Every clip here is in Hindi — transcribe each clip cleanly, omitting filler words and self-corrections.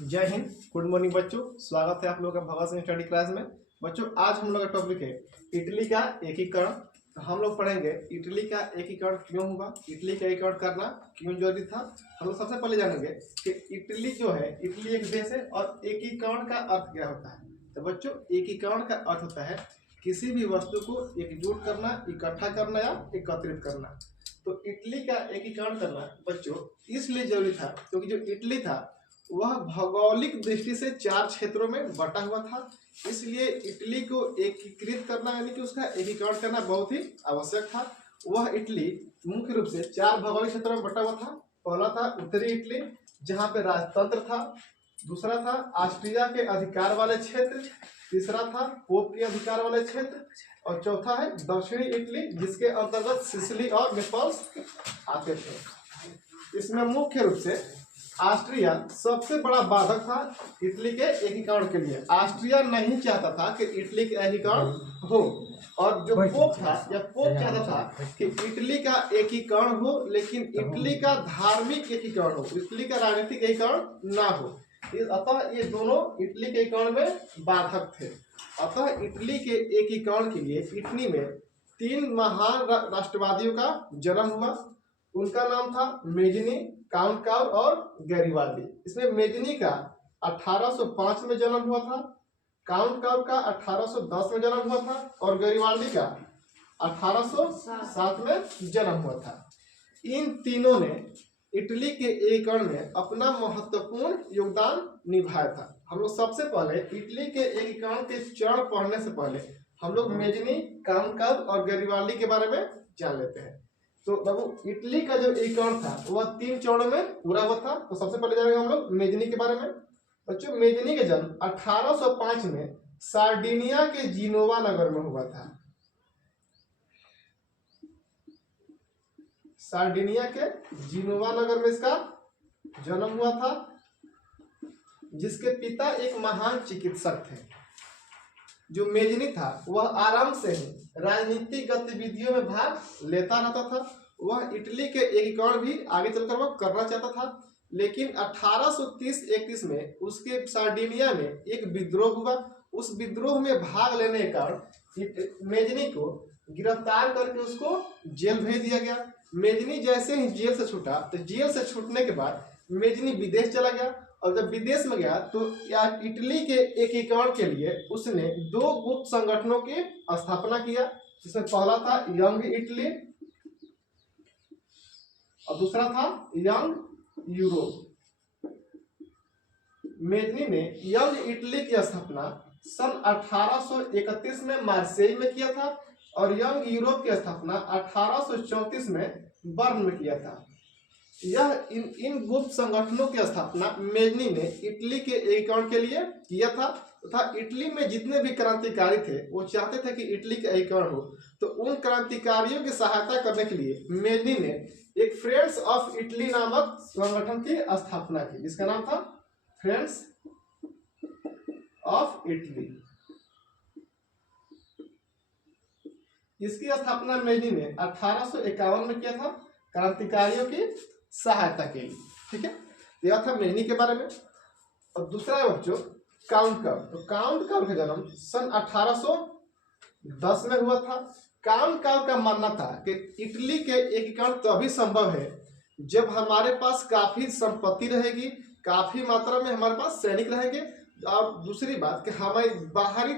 जय हिंद। गुड मॉर्निंग बच्चों, स्वागत है आप लोगों का भगत सिंह स्टडी क्लास में। बच्चों आज हम लोग का टॉपिक है इटली का एकीकरण। तो हम लोग पढ़ेंगे इटली का एकीकरण क्यों हुआ, इटली का एकीकरण करना क्यों जरूरी था। हम लोग सबसे पहले जानेंगे कि इटली जो है, इटली एक देश है और एकीकरण का अर्थ क्या होता है। तो बच्चों एकीकरण का अर्थ होता है किसी भी वस्तु को एकजुट करना, इकट्ठा करना या एकत्रित करना। तो इटली का एकीकरण करना बच्चों इसलिए जरूरी था क्योंकि जो इटली था वह भौगोलिक दृष्टि से 4 क्षेत्रों में बटा हुआ था। इसलिए इटली को एकीकृत करना यानी कि उसका एकीकरण करना बहुत ही आवश्यक था। वह इटली मुख्य रूप से 4 भौगोलिक क्षेत्रों में बटा हुआ था। पहला था उत्तरी इटली जहाँ पे राजतंत्र था, दूसरा था ऑस्ट्रिया के अधिकार वाले क्षेत्र, तीसरा था पोप के अधिकार वाले क्षेत्र और चौथा है दक्षिणी इटली जिसके अंतर्गत सिसिली और नेपल्स आते थे। इसमें मुख्य रूप से ऑस्ट्रिया सबसे बड़ा बाधक था इटली के एकीकरण के लिए। ऑस्ट्रिया नहीं चाहता था कि इटली का एकीकरण हो और जो पोप था या पोप चाहता था कि इटली का एकीकरण हो लेकिन इटली का धार्मिक एकीकरण हो, इटली का राजनीतिक एकीकरण ना हो। अतः ये दोनों इटली के एकीकरण में बाधक थे। अतः इटली के एकीकरण के लिए इटली में 3 महान राष्ट्रवादियों का जन्म हुआ। उनका नाम था मेजनी, काउंट काउर और गैरिबाल्डी। इसमें मेजनी का 1805 में जन्म हुआ था, काउंट काउर का 1810 में जन्म हुआ था और गैरिबाल्डी का 1807 में जन्म हुआ था। इन तीनों ने इटली के एकीकरण में अपना महत्वपूर्ण योगदान निभाया था। हम लोग सबसे पहले इटली के एकीकरण के चरण पढ़ने से पहले हम लोग मेजनी, काउंट काउर और गैरिबाल्डी के बारे में जान लेते हैं। तो बाबू इटली का जो एकीकरण था वह 3 चरणों में पूरा हुआ था। तो सबसे पहले जानेंगे हम लोग मेजनी के बारे में। बच्चों मेजनी का जन्म 1805 में सार्डिनिया के जिनोवा नगर में हुआ था। सार्डिनिया के जिनोवा नगर में इसका जन्म हुआ था, जिसके पिता एक महान चिकित्सक थे। जो मेजनी था वह आराम से ही राजनीतिक गतिविधियों में भाग लेता रहता था। वह इटली के एकीकरण भी आगे चलकर वह करना चाहता था, लेकिन 1830-31 में उसके सार्डिनिया में एक विद्रोह हुआ। उस विद्रोह में भाग लेने के कारण मेजनी को गिरफ्तार करके उसको जेल भेज दिया गया। मेजनी जैसे ही जेल से छूटा तो जेल से छूटने के बाद मेजनी विदेश चला गया और जब विदेश में गया तो इटली के एकीकरण के लिए उसने 2 गुप्त संगठनों की स्थापना किया, जिसमें पहला था यंग इटली और दूसरा था यंग यूरोप। मेजनी ने यंग इटली की स्थापना सन 1831 में मार्सेई में किया था और यंग यूरोप की स्थापना 1834 में बर्न में किया था। यह इन गुप्त संगठनों की स्थापना मेजनी ने इटली के एकीकरण के लिए किया था तथा इटली में जितने भी क्रांतिकारी थे वो चाहते थे कि इटली का एकीकरण हो। तो उन क्रांतिकारियों की सहायता करने के लिए मेजनी ने एक फ्रेंड्स ऑफ इटली नामक संगठन की स्थापना की, जिसका नाम था फ्रेंड्स ऑफ इटली। इसकी स्थापना मेजनी ने 1851 में किया था क्रांतिकारियों की सहायता के लिए। ठीक है, यह था मेजनी के बारे में। और दूसरा है बच्चों काउंट काउर। तो काउंट काउर का जन्म सन 1810 में हुआ था। काउंट काउर का मानना था कि इटली के एकीकरण तभी संभव है जब हमारे पास काफी संपत्ति रहेगी, काफी मात्रा में हमारे पास सैनिक रहेंगे और दूसरी बात कि हमें बाहरी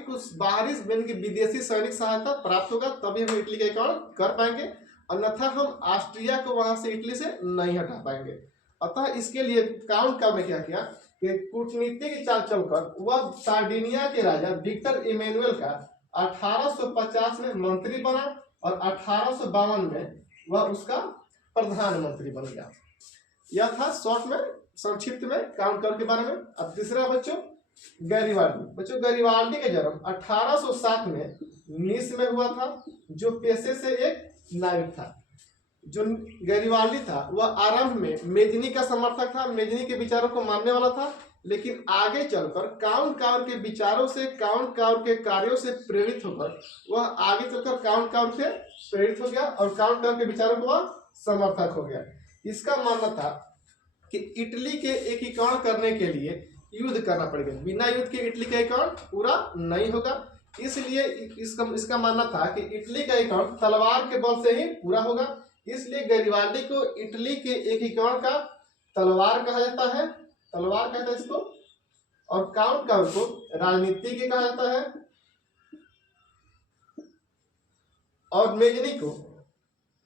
विदेशी सैनिक सहायता प्राप्त होगा, तभी हम इटली का एकीकरण कर पाएंगे, अन्यथा हम ऑस्ट्रिया को वहां से इटली से नहीं हटा पाएंगे। अतः इसके लिए काउंट काउर ने क्या किया कि कूटनीतिक चाल चलकर वह सार्डिनिया के राजा विक्टर इमैनुअल का 1850 में मंत्री बना और 1852 में वह उसका प्रधानमंत्री बन गया। यह था शॉर्ट में, संक्षिप्त में काउंट काउर के बारे में। अब तीसरा बच्चों गैरिबाल्डी। बच्चों गैरिबाल्डी का जन्म 1807 में नीस में हुआ था, जो पेशे से एक नाविक था। जो गैरिबाल्डी था वह आरंभ में मेजनी का समर्थक था, मेजनी के विचारों को मानने वाला था, लेकिन आगे चलकर काउंट काउर के विचारों से, काउंट काउर के कार्यों से प्रेरित होकर वह आगे चलकर काउंट काउर से प्रेरित हो गया और काउंट काउर के विचारों को वह समर्थक हो गया। इसका मानना था कि इटली के एकीकरण करने के लिए युद्ध करना पड़ेगा। बिना युद्ध के इटली का एकाउंट पूरा नहीं होगा। इसलिए इसका मानना था कि इटली का एकाउंट तलवार के बल से ही पूरा होगा। इसलिए गैरिबाल्डी को इटली के एकीकरण का तलवार कहा जाता है, तलवार कहता है इसको, और काउंट काउंट को राजनीति के कहा जाता है, और मेजनी को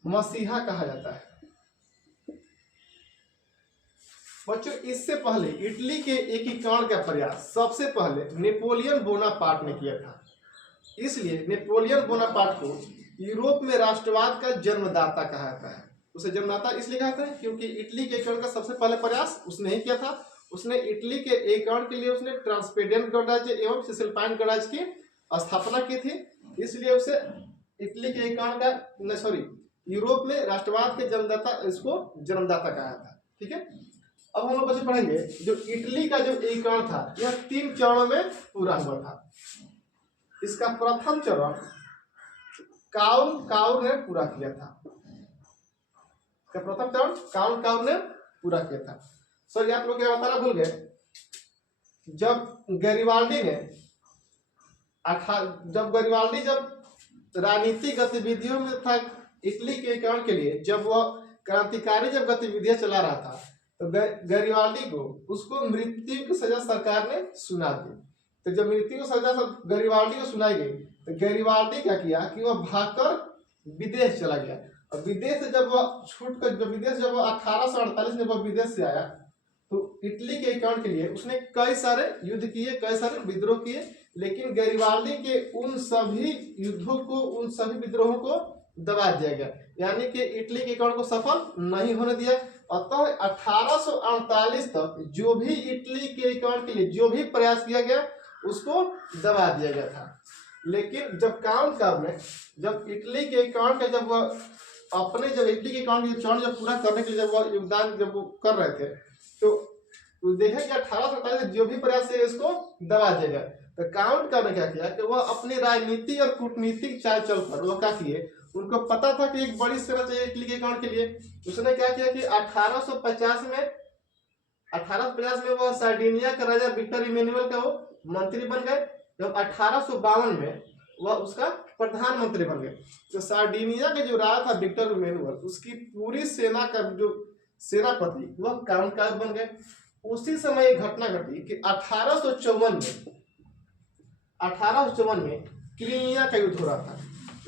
मसीहा कहा जाता है। बच्चों इससे पहले इटली के एकीकरण का प्रयास सबसे पहले नेपोलियन बोनापार्ट ने किया था। इसलिए नेपोलियन बोनापार्ट को यूरोप में राष्ट्रवाद का जन्मदाता कहा जाता है। उसे जन्मदाता इसलिए कहा जाता है क्योंकि इटली के एकीकरण का सबसे पहले प्रयास उसने ही किया था। उसने इटली के एकीकरण के लिए उसने ट्रांसपेडेंट गणराज्य एवं सिसिलियन गणराज्य की स्थापना की थी। इसलिए उसे इटली के एकीकरण का यूरोप में राष्ट्रवाद के जन्मदाता, इसको जन्मदाता कहा था। ठीक है, अब हम लोग बच्चे पढ़ेंगे जो इटली का जो एकीकरण था यह 3 चरणों में पूरा हुआ था। इसका प्रथम चरण काउर ने पूरा किया था। प्रथम चरण काउर ने पूरा किया था। सर आप लोग क्या बताना भूल गए, जब गैरिबाल्डी राजनीतिक गतिविधियों में था इटली के एकीकरण के लिए, जब वह क्रांतिकारी जब गतिविधियां चला रहा था तो गैरिबाल्डी को उसको मृत्यु की सजा सरकार ने सुना दी। तो जब मृत्यु की सजा गैरिबाल्डी को सुनाई गई तो गैरिबाल्डी क्या किया कि वह भागकर विदेश चला गया। और विदेश से जब वह छूटकर जब वह 1848 में वह विदेश से आया तो इटली के एकीकरण के लिए उसने कई सारे युद्ध किए, कई सारे विद्रोह किए, लेकिन गैरिबाल्डी के उन सभी युद्धों को, उन सभी विद्रोहों को दबा दिया गया, यानी कि इटली के एकीकरण को सफल नहीं होने दिया। अतः 1848 तक जो भी इटली के एकीकरण के लिए जो भी प्रयास किया गया उसको दबा दिया गया था। लेकिन जब काउंट ने जब इटली के एकीकरण का जब इटली के एकीकरण के चरण जब पूरा करने के लिए जब वह योगदान जब वो कर रहे थे तो देखें कि 1848 जो भी प्रयास है इसको दबा दिया गया। तो काउंट ने क्या किया कि वह अपनी राजनीति और कूटनीतिक चाल चलकर वह क्या किए, उनको पता था कि एक बड़ी सेना चाहिए इटली के एकीकरण के लिए। उसने क्या किया कि 1850 में वह सार्डिनिया का राजा विक्टर इमैनुअल का वो मंत्री बन गए। जब 1852 में वह उसका प्रधानमंत्री बन गए। तो सार्डिनिया के जो राजा था विक्टर इमैनुअल, उसकी पूरी सेना का जो सेनापति वह काउंट बन गए। उसी समय एक घटना घटी कि 1854 में क्रीमिया का युद्ध हो रहा था।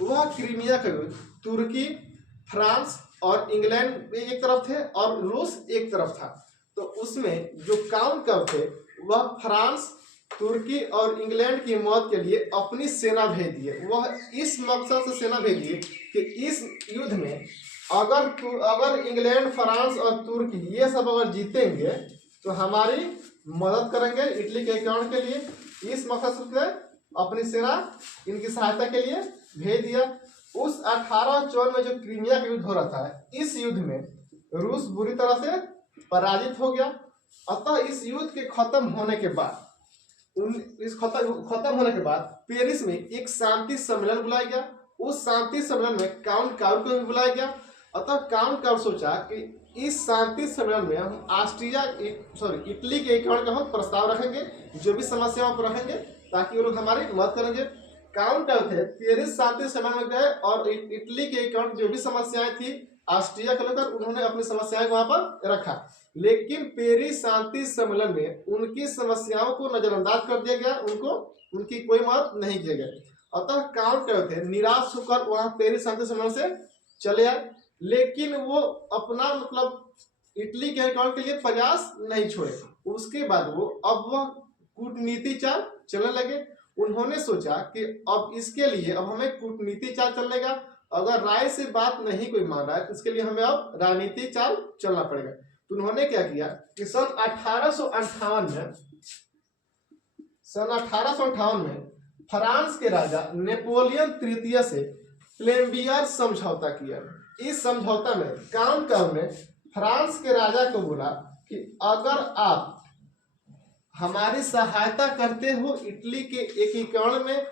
वह क्रीमिया का युद्ध तुर्की, फ्रांस और इंग्लैंड एक तरफ थे और रूस एक तरफ था। तो उसमें जो काउंट थे वह फ्रांस, तुर्की और इंग्लैंड की मदद के लिए अपनी सेना भेज दिए। वह इस मकसद से सेना भेजिए कि इस युद्ध में अगर इंग्लैंड, फ्रांस और तुर्की ये सब अगर जीतेंगे तो हमारी मदद करेंगे इटली के एकीकरण के लिए। इस मकसद से अपनी सेना इनकी सहायता के लिए भेज दिया। उस 1854 में जो क्रीमिया का युद्ध हो रहा था, इस युद्ध में रूस बुरी तरह से पराजित हो गया। अतः इस युद्ध के खत्म होने के बाद पेरिस में एक शांति सम्मेलन बुलाया गया। उस शांति सम्मेलन में काउंट काउर को भी बुलाया गया। अतः काउंट काउर सोचा कि इस शांति सम्मेलन में हम इटली के एकीकरण का हम प्रस्ताव रखेंगे, जो भी समस्याओं पर रखेंगे ताकि वो लोग हमारी मदद करेंगे। काउंट काउर थे पेरिस शांति सम्मेलन में गए और इटली के एकीकरण जो भी समस्याएं थी ऑस्ट्रिया को लेकर उन्होंने अपनी समस्याएं वहां पर रखा। लेकिन पेरिस शांति सम्मेलन में उनकी समस्याओं को नजरअंदाज कर दिया गया, उनकी कोई मदद नहीं किया गया। अतः काउंट थे निराश होकर वहां पेरिस शांति सम्मेलन से चले आए, लेकिन वो अपना इटली के एकीकरण के लिए प्रयास नहीं छोड़े। उसके बाद वह कूटनीति चाल चलने लगे। उन्होंने सोचा कि अब इसके लिए हमें कूटनीति चाल चलेगा। अगर राय से बात नहीं कोई मान रहा है तो इसके लिए हमें अब राजनीति चाल चलना पड़ेगा। तो उन्होंने क्या किया कि सन 1858 में फ्रांस के राजा नेपोलियन तृतीय से प्लेम्बियर समझौता किया। इस समझौता में काउंट ने फ्रांस के राजा को बोला कि अगर आप हमारी सहायता करते हो इटली के एकीकरण में,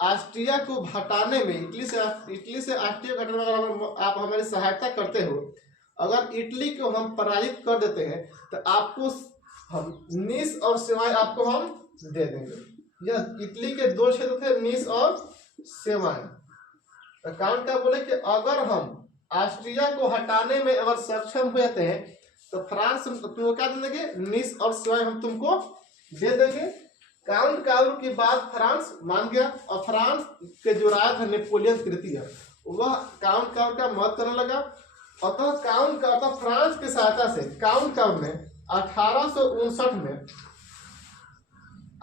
ऑस्ट्रिया को हटाने में, इटली से ऑस्ट्रिया को हटाने में आप हमारी सहायता करते हो, अगर इटली को हम पराजित कर देते हैं तो आपको हम नीस और सेवाएं आपको हम दे देंगे। यह इटली के दो क्षेत्र थे, नीस और सेवाएं। काउंट क्या बोले कि अगर हम ऑस्ट्रिया को हटाने में अगर सक्षम हो जाते हैं तो फ्रांस तुमको क्या दे देंगे, नीस और सेवाएं हम तुमको दे देंगे। काउंट काउर की बात फ्रांस मान गया और फ्रांस के जो राजा नेपोलियन तृतीय वह काउंट काउर का मत करने लगा। अतः फ्रांस की सहायता से काउंट काउर ने 1859 में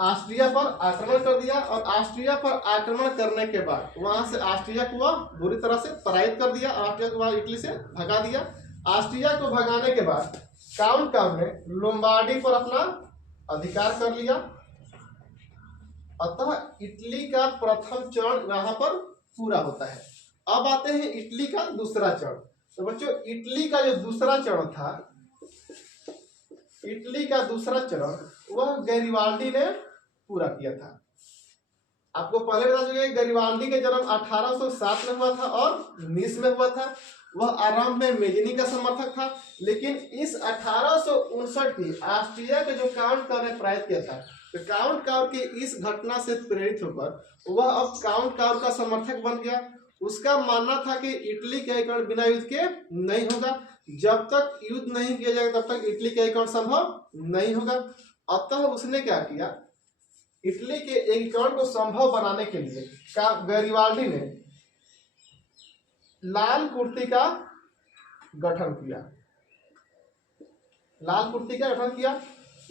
ऑस्ट्रिया पर आक्रमण कर दिया और ऑस्ट्रिया पर आक्रमण करने के बाद वहां से ऑस्ट्रिया को वह बुरी तरह से पराजित कर दिया। ऑस्ट्रिया को वह इटली से भगा दिया। ऑस्ट्रिया को भगाने के बाद काउंट काउर ने लोम्बार्डी पर अपना अधिकार कर लिया। अतः इटली का प्रथम चरण यहाँ पर पूरा होता है। अब आते हैं इटली का दूसरा चरण। तो बच्चों इटली का जो दूसरा चरण था, इटली का दूसरा चरण वह गैरिबाल्डी ने पूरा किया था। आपको पहले बता चुके गैरिबाल्डी का जन्म 1807 में हुआ था और नीस में हुआ था। वह आरंभ में मेजिनी का समर्थक था, लेकिन इस 1859 की ऑस्ट्रिया के जो काउंट काउर ने पराजित किया था, तो काउंट काउर की इस घटना से प्रेरित होकर वह अब काउंट काउर का समर्थक बन गया। उसका मानना था कि इटली का एकीकरण बिना युद्ध के नहीं होगा। जब तक युद्ध नहीं किया जाएगा तब तक इटली का एकीकरण संभव नहीं होगा। अतः उसने क्या किया, इटली के एकीकरण को संभव बनाने के लिए गैरिबाल्डी ने लाल कुर्ती का गठन किया। लाल कुर्ती का गठन किया।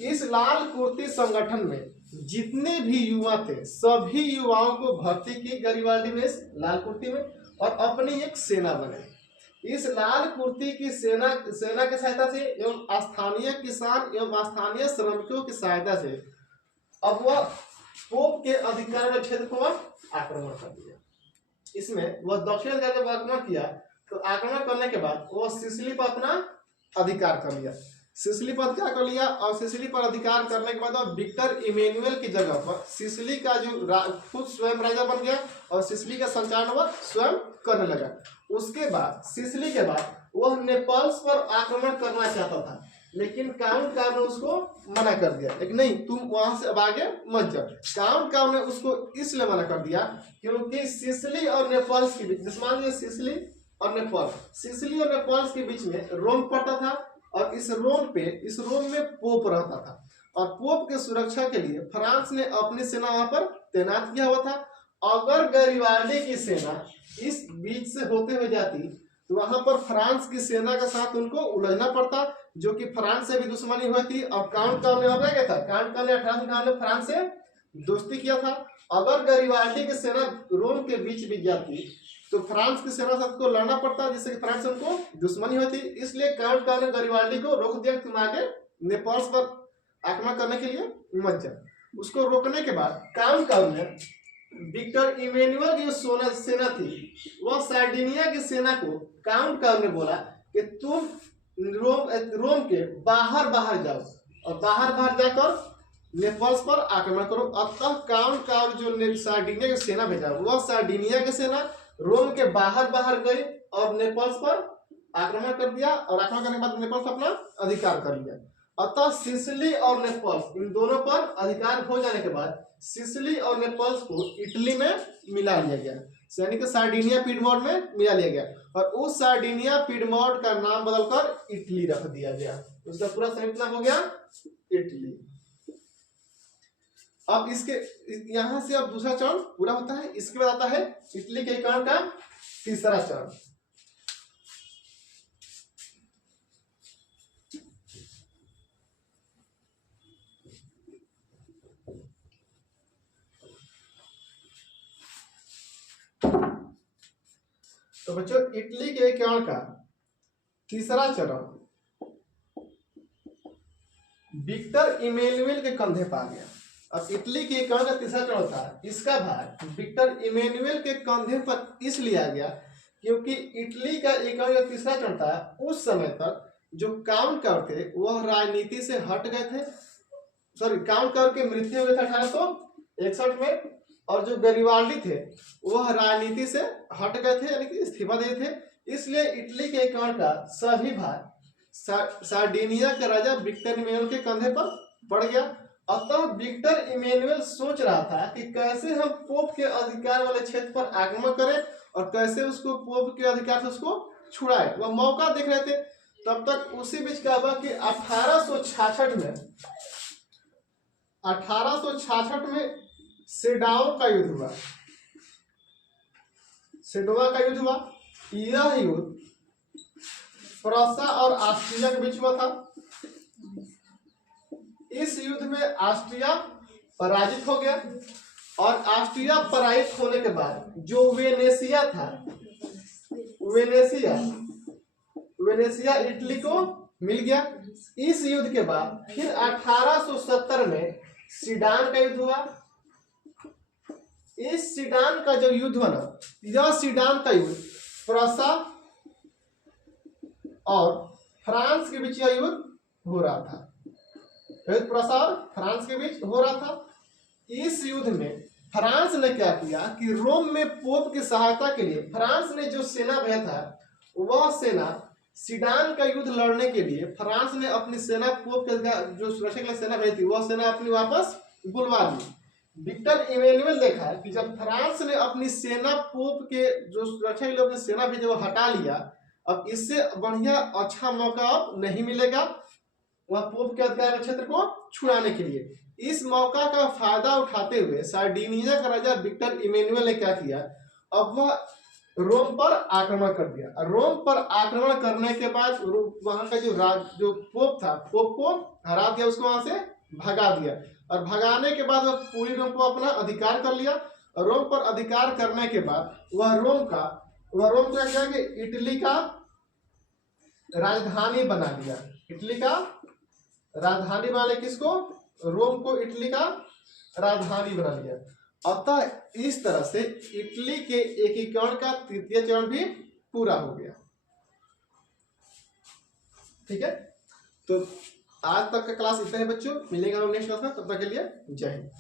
इस लाल कुर्ती संगठन में जितने भी युवा थे सभी युवाओं को भर्ती की गैरिबाल्डी ने इस लाल कुर्ती में और अपनी एक सेना बनाई। इस लाल कुर्ती की सेना की सहायता से एवं स्थानीय किसान एवं स्थानीय श्रमिकों की सहायता से अब वह पोप के अधिकार में क्षेत्र को आक्रमण कर दिया। इसमें वह दक्षिण का जब आक्रमण किया तो आक्रमण करने के बाद वह सिसिली पर अपना अधिकार कर लिया। सिसिली पर क्या कर लिया और सिसिली पर अधिकार करने के बाद विक्टर इमेनुअल की जगह पर सिसिली का जो खुद स्वयं राजा बन गया और सिसिली का संचालन वह स्वयं करने लगा। उसके बाद सिसिली के बाद वह नेपल्स पर आक्रमण करना चाहता था, लेकिन काउंट काउर ने उसको मना कर दिया। लेकिन नहीं, तुम वहां से अब आगे मत जाओ। काउंट काउर ने उसको इसलिए मना कर दिया क्योंकि सिसिली और नेपल्स के बीच, मान लीजिए सिसिली और नेपल्स के बीच में रोम पड़ता था और इस रोम में पोप रहता था और पोप के सुरक्षा के लिए फ्रांस ने अपनी सेना वहां पर तैनात किया हुआ था। अगर गैरिबाल्डी की सेना इस बीच से होते हुए जाती तो वहां पर फ्रांस की सेना के साथ उनको उलझना पड़ता, जो कि फ्रांस से भी दुश्मनी हुई थी। और काउंट काउर ने क्या किया था, काउंट काउर ने 1898 में फ्रांस से दोस्ती किया था। अगर गैरिबाल्डी की सेना रोम के बीच भी जाती तो फ्रांस की सेना साथ को लड़ना पड़ता, जिससे कि फ्रांस से उनको दुश्मनी हुई थी। इसलिए काउंट काउर ने गैरिबाल्डी को रोक दिया, तुम आगे नेपल्स पर आक्रमण करने के लिए मत जाओ। उसको रोकने के बाद काउंट काउर ने विक्टर इमेनुअल की जो सेना थी वह सार्डिनिया की सेना को काउंट काउर ने बोला कि तुम रोम के बाहर जाओ और बाहर जाकर नेपल्स पर आक्रमण करो। अतः काउंट काउर जो सार्डिनिया की सेना भेजा वह सार्डिनिया की सेना रोम के बाहर गई और नेपल्स पर आक्रमण कर दिया और आक्रमण करने के बाद नेपल्स अपना अधिकार कर लिया। अतः सिसिली और नेपल्स इन दोनों पर अधिकार हो जाने के बाद सिसिली और नेपल्स को इटली में मिला लिया गया, यानी कि सार्डिनिया पीडमोंट में मिला लिया गया और उस सार्डिनिया पीडमोंट का नाम बदलकर इटली रख दिया गया। उसका पूरा संयुक्त नाम हो गया इटली। अब इसके यहां से अब दूसरा चरण पूरा होता है। इसके बाद आता है इटली के एकीकरण का तीसरा चरण। तो बच्चों इटली के एकीकरण का तीसरा चरण विक्टर इमेनुअल के कंधे पर आ गया। अब इटली के एकीकरण का तीसरा चरण था, इसका भार विक्टर इमेनुअल के कंधे पर इसलिए आ गया क्योंकि इटली का एकीकरण का तीसरा चरण था। उस समय तक जो काउंट काउर थे वह राजनीति से हट गए थे। काउंट काउर की मृत्यु हो गई थी 1861 में और जो गैरिबाल्डी थे वह राजनीति से हट गए थे, यानी कि इस्तीफा दिए थे। इसलिए इटली के एकीकरण का सभी भार सार्डिनिया के राजा विक्टर इमेनुअल के कंधे पर बढ़ गया। अतः विक्टर इमैनुअल सोच रहा था कि कैसे हम पोप के अधिकार वाले क्षेत्र पर आक्रमण करें और कैसे उसको पोप के अधिकार से उसको छुड़ाए, वह मौका देख रहे थे। तब तक उसी बीच क्या हुआ कि 1866 में सेडाओ का युद्ध हुआ, सेडोवा का युद्ध हुआ। यह युद्ध फ्रांसा और ऑस्ट्रिया के बीच हुआ था। इस युद्ध में ऑस्ट्रिया पराजित हो गया और ऑस्ट्रिया पराजित होने के बाद जो वेनेशिया था, वेनेशिया इटली को मिल गया। इस युद्ध के बाद फिर 1870 में सीडान का युद्ध हुआ। इस सीडान का जो युद्ध हुआ ना, यह सीडान का युद्ध फ्रांसा और फ्रांस के बीच यह युद्ध हो रहा था, फ्रांसा और फ्रांस के बीच हो रहा था। इस युद्ध में फ्रांस ने क्या किया कि रोम में पोप की सहायता के लिए फ्रांस ने जो सेना भेजा था, वह सेना सीडान का युद्ध लड़ने के लिए फ्रांस ने अपनी सेना पोप के जो सुरक्षा के लिए सेना भेजी थी, वह सेना अपनी वापस बुलवा ली। विक्टर इमैनुअल देखा कि जब फ्रांस ने अपनी सेना पोप के जो सुरक्षा के लिए अपनी सेना भेजी वो हटा लिया, अब इससे बढ़िया अच्छा मौका अब नहीं मिलेगा वह पोप के अधिकार क्षेत्र को छुड़ाने के लिए। इस मौका का फायदा उठाते हुए सार्डिनिया का राजा विक्टर इमैनुअल ने क्या किया, अब वह रोम पर आक्रमण कर दिया। रोम पर आक्रमण करने के बाद वहां का जो पोप था, पोप को हरा दिया, उसको वहां से भगा दिया और भगाने के बाद वह पूरी रोम को अपना अधिकार कर लिया। रोम पर अधिकार करने के बाद वह रोम को क्या कि इटली का राजधानी बना दिया। इटली का राजधानी बना, किसको? रोम को इटली का राजधानी बना लिया। अतः इस तरह से इटली के एकीकरण का तृतीय चरण भी पूरा हो गया। ठीक है, तो आज तक का क्लास इतना है बच्चों, मिलेगा नेक्स्ट क्लास में, तब तक के लिए जय हिंद।